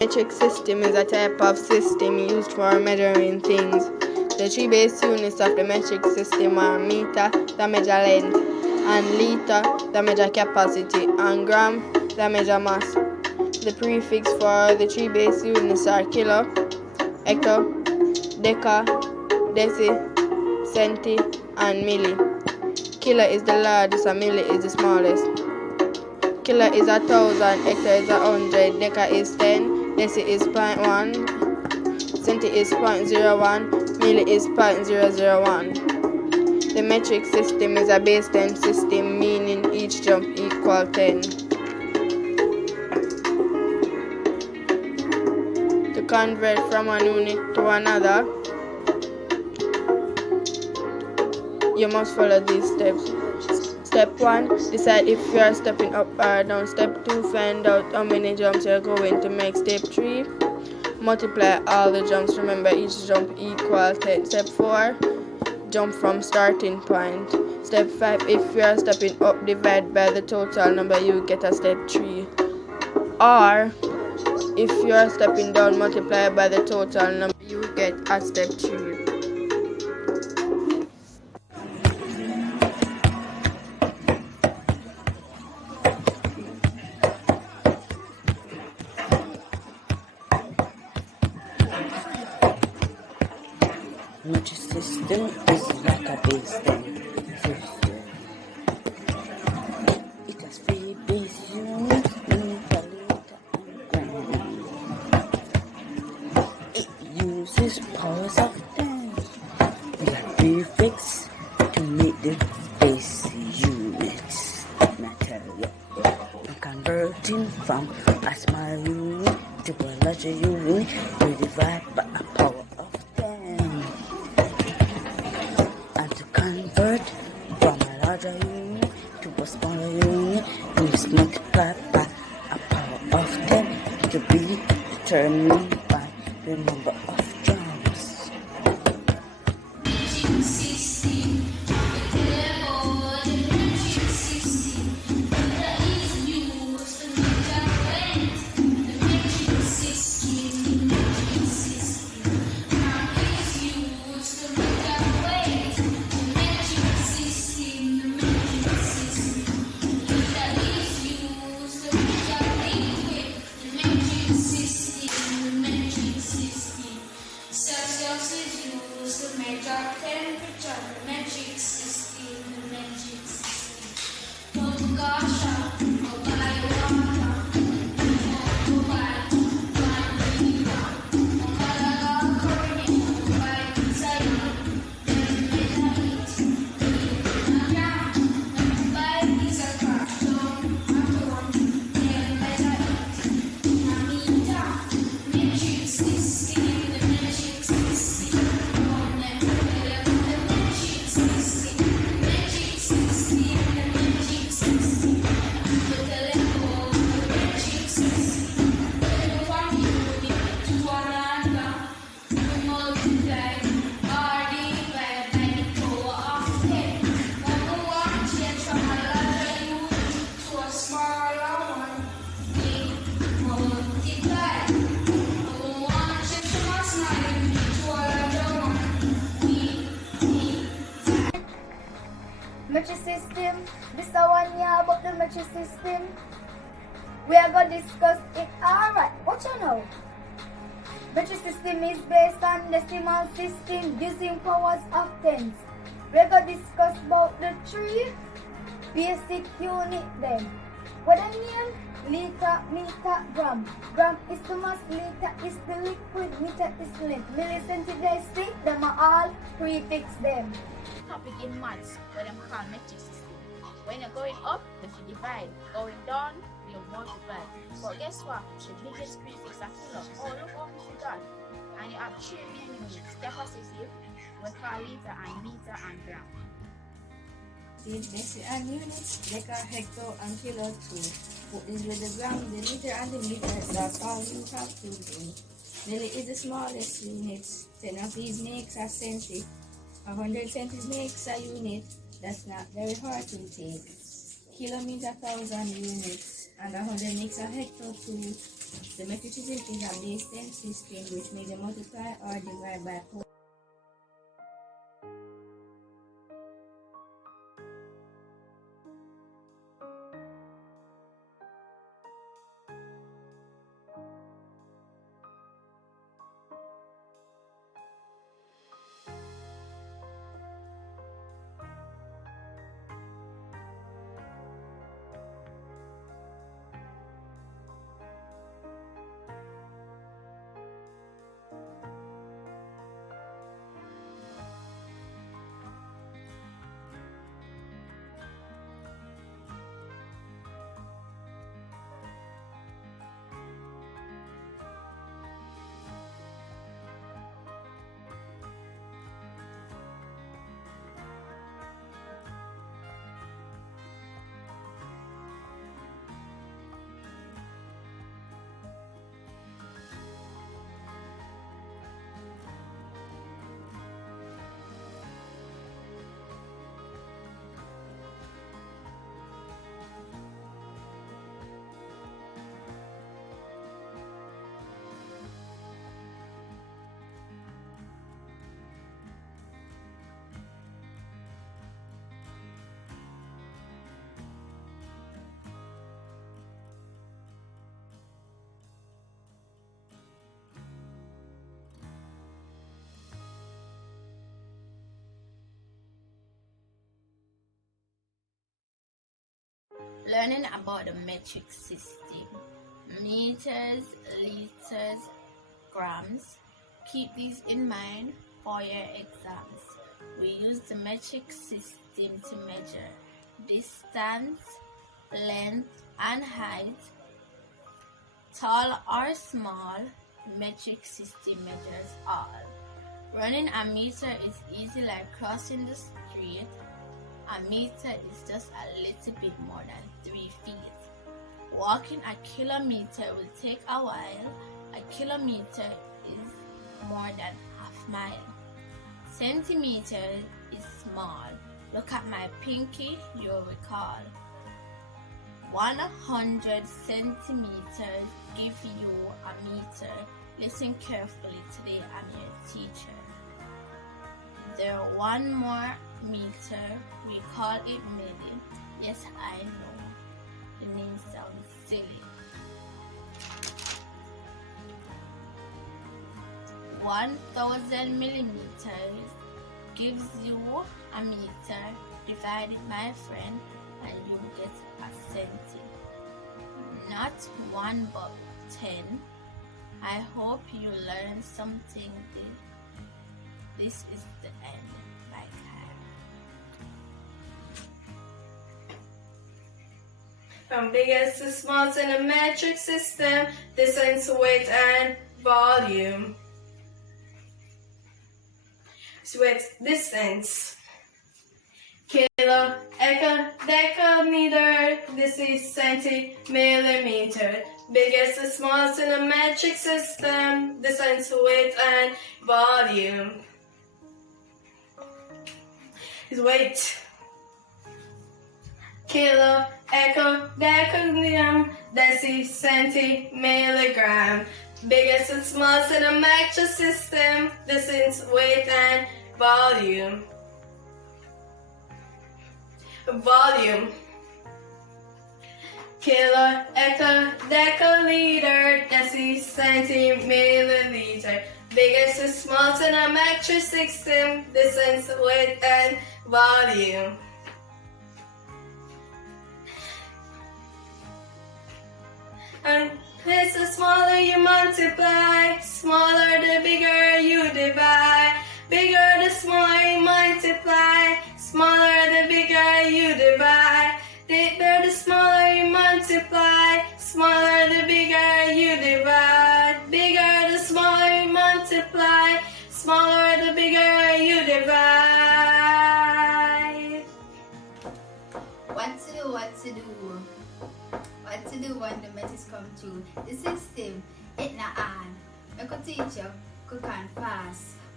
Metric system is a type of system used for measuring things. The three base units of the metric system are meter, that measure length, and liter, that measure capacity, and gram, that measure mass. The prefix for the three base units are kilo, hecto, deca, deci, centi, and milli. Kilo is the largest and milli is the smallest. Kilo is 1,000, hecto is 100, deca is 10, deci is 0.1, centi is 0.01, milli is 0.001. The metric system is a base 10 system, meaning each jump equals 10. To convert from one unit to another, you must follow these steps. Step 1, decide if you are stepping up or down. Step 2, find out how many jumps you are going to make. Step 3, multiply all the jumps. Remember, each jump equals 10. Step 4, jump from starting point. Step 5, if you are stepping up, divide by the total number, you get a step 3. Or, if you are stepping down, multiply by the total number, you get a step 3. Metric system is like a base 10 system. It has 3 base units, meter, liter, and gram. It uses powers of 10. The prefix to make the base units. Material. Converting from a small unit to a larger unit, we divide by a power of 10. And to convert from a larger unit to a smaller unit, we must multiply by a power of 10 to be determined by the number of drums. Metric system. This is one year about the metric system. We are going to discuss it. Alright, watch out now. Metric system is based on decimal system using powers of tens. We are going to discuss about the 3 basic unit then. What I mean? Liter, meter, gram. Gram is the mass, liter is the liquid, meter is length. Millicentigrade, them are all prefix them. Topic in maths where them call metric system. When you're going up, you should divide. Going down, you multiply. But guess what? The biggest prefix are kilo. Oh, look how much you got. And you have 3 main units. Capacity, we call liter and meter and gram. These basic and units, deca, hecto, and kilo too. Put this with the gram, the liter, and the meter. That's all you have to do. Milli is the smallest unit. 10 of these makes a centi. 100 cents makes a unit. That's not very hard to take. Kilo means 1,000 units, and 100 makes a hecto too. The metric system is a base 10 system which may multiply or divide by 4. Learning about the metric system. Meters, liters, grams. Keep these in mind for your exams. We use the metric system to measure distance, length, and height. Tall or small, metric system measures all. Running a meter is easy like crossing the street. A meter is just a little bit more than 3 feet. Walking a kilometer will take a while. A kilometer is more than half mile. Centimeter is small. Look at my pinky, you'll recall. 100 centimeters give you a meter. Listen carefully, today I'm your teacher. There one more meter, we call it milli. Yes, I know, the name sounds silly. 1000 millimeters gives you a meter. Divide it, my friend, and you get a centi. Not 1 but 10. I hope you learned something. This is the end. Bye, Kyle. From biggest to smallest in a metric system, distance, weight, and volume. Weight, distance. Kilo, echo, decameter, this is centi, millimeter. Biggest to smallest in a metric system, distance, weight, and volume. His weight. Kilo, echo, decagram, deci, centi, milligram. Biggest and smallest in a metric system, distance, weight, and volume. Volume. Kilo, echo, decaliter, deci, centi, milliliter. Biggest and smallest in a metric system, distance, weight, and volume. And this the smaller you multiply, smaller the bigger you divide. Bigger the smaller you multiply, smaller the bigger you divide. Bigger the smaller you multiply, smaller the bigger you divide. Bigger the smaller you multiply, smaller the bigger you divide. What to do, what to do? What to do when the message come true? The system, it not on. I could teach you, cook and fast.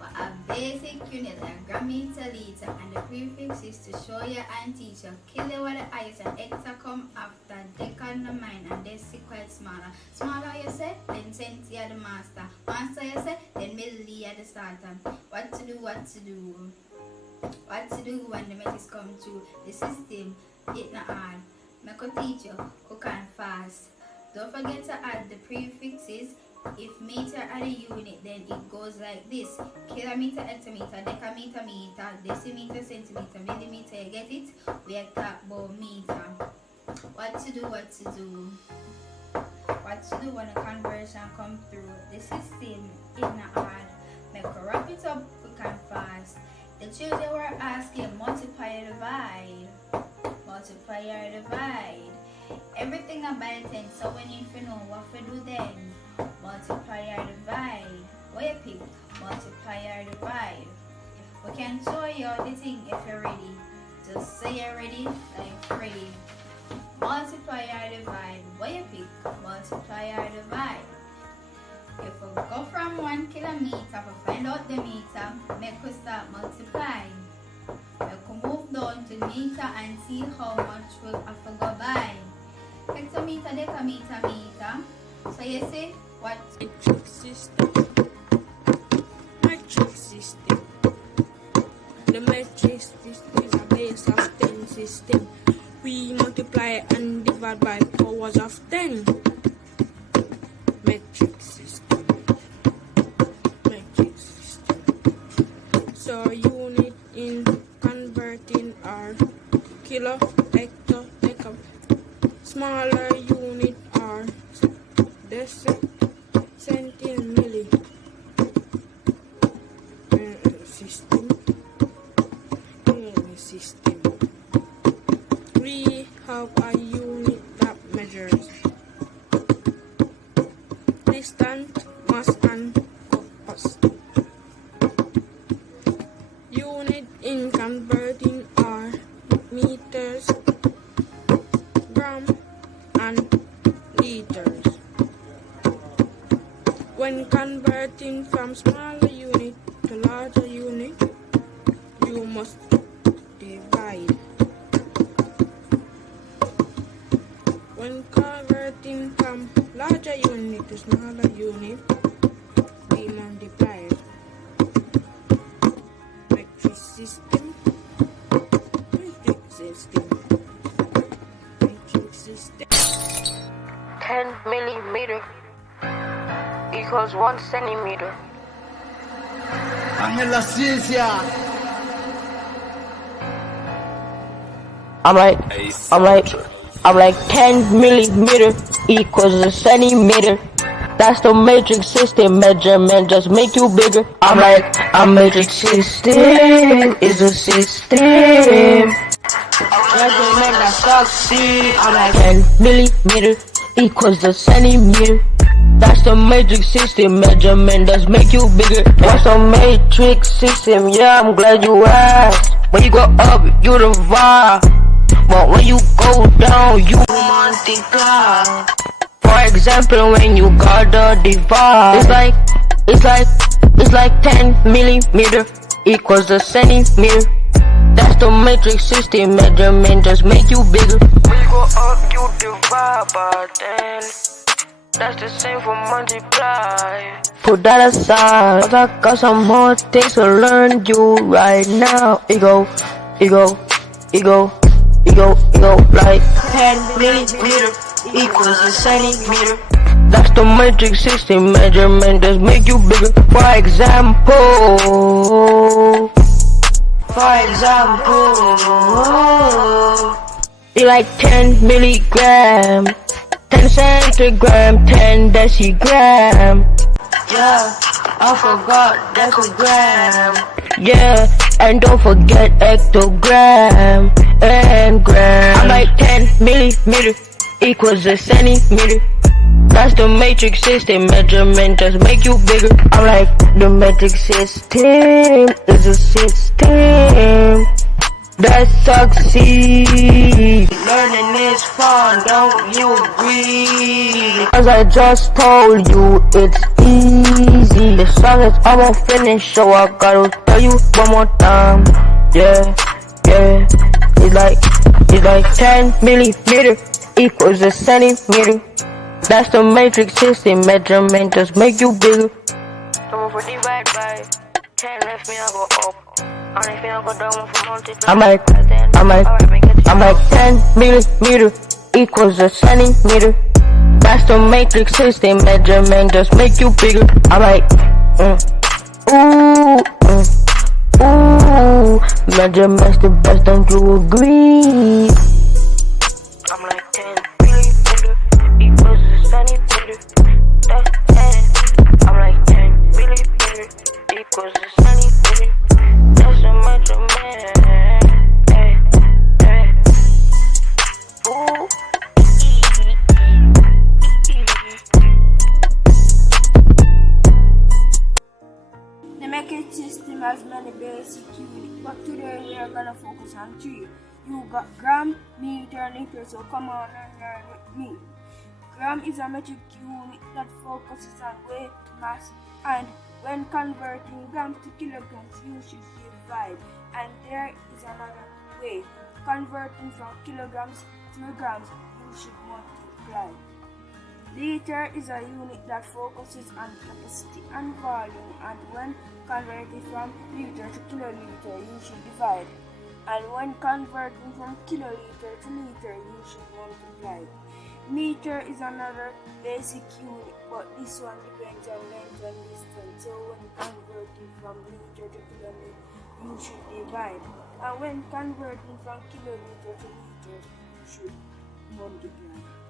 For a basic unit like gram, meter, liter, and the prefix is to show you and teach you. Kilo with the eyes and hectare come after, decan the mind, and deci quite smaller. Smaller you say, then centi are the master. Master you say, then milli are the starter. What to do, what to do. What to do when the metrics come through the system, it not hard. Make a teacher who can fast. Don't forget to add the prefixes. If meter are the unit, then it goes like this: kilometer, hectometer, decameter, meter, decimeter, centimeter, millimeter. You get it? We are talking about meter. What to do, what to do. What to do when a conversion come through the system, it not hard. Make a wrap it up quick and fast. The children were asking multiply or divide. Multiply or divide. Everything about 10, so we need to know what we do then. Multiply or divide. What you pick? Multiply or divide. We can show you the thing if you're ready. Just say you're ready, like ready. Multiply or divide. What you pick? Multiply or divide. If we go from 1 kilometer, we find out the meter, make we start multiplying. We move down to the meter and see how much we have to go by. Hectometer, decameter, meter. So you see what? Metric system. Metric system. The metric system is a base of 10 system. We multiply and divide by powers of 10. Metric system. Metric system. So unit in converting are kilo, hecto, deca. Smaller unit are deci, centi, and milli. System. System. We have a unit that measures distance, mass, and compass. Unit in converting are meters, gram, and liters. When converting from smaller unit to larger unit, you must divide. When converting from larger unit to smaller unit, we multiply. Metric system. Metric system. Metric system. 10 millimeter equals 1 centimeter. Ángel la ciencia. I'm like 10 millimeter equals a centimeter. That's the matrix system measurement, just make you bigger. I'm like, a matrix system is a system. Measurement that succeed. I'm like 10 millimeter equals a centimeter. That's the matrix system measurement, just make you bigger. What's a matrix system? Yeah, I'm glad you asked. When you go up, you divide. But when you go down, you multiply. For example, when you gotta divide, it's like 10 millimeter equals a centimeter. That's the matrix system measurement, just make you bigger. When you go up, you divide by 10. That's the same for multiply. Put that aside, 'cause I got some more things to learn you right now. Ego, like 10 millimeter equals a centimeter. That's the matrix system measurement, just make you bigger. For example, it's like 10 milligram, 10 centigram, 10 decigram. Yeah, I forgot decigram. Yeah, and don't forget hectogram and gram. I'm like 10 millimeter equals a centimeter. That's the matrix system measurement, just make you bigger. I'm like, the matrix system is a system. That's let's succeed. Learning is fun, don't you agree? As I just told you, it's easy. The song is almost finished, so I gotta tell you one more time. Yeah. It's like 10 millimeter equals a centimeter. That's the matrix system. Measurement just make you bigger. So for divide by 10 left me I go up. And if I go down for multiply, I'm like 10 millimeter equals a centimeter. That's the matrix system. Measurement just make you bigger. I'm like ooh. Measurement's the best, don't you agree? I'm like 10 millimeter equals a centimeter. That's 10. I'm like 10 millimeter equals a centimeter. That's a measurement. Ooh. The metric system has many basic units, but today we are gonna focus on 3. You got gram, meter, liter, so come on and learn with me. Gram is a metric unit that focuses on weight, mass, and when converting grams to kilograms, you should divide. And there is another way. Converting from kilograms to grams, you should multiply. Liter is a unit that focuses on capacity and volume, and when converted from liter to kiloliter, you should divide. And when converting from kiloliter to liter, you should multiply. Meter is another basic unit, but this one depends on length and distance. So when converting from liter to kiloliter, you should divide. And when converting from kiloliter to liter, you should multiply.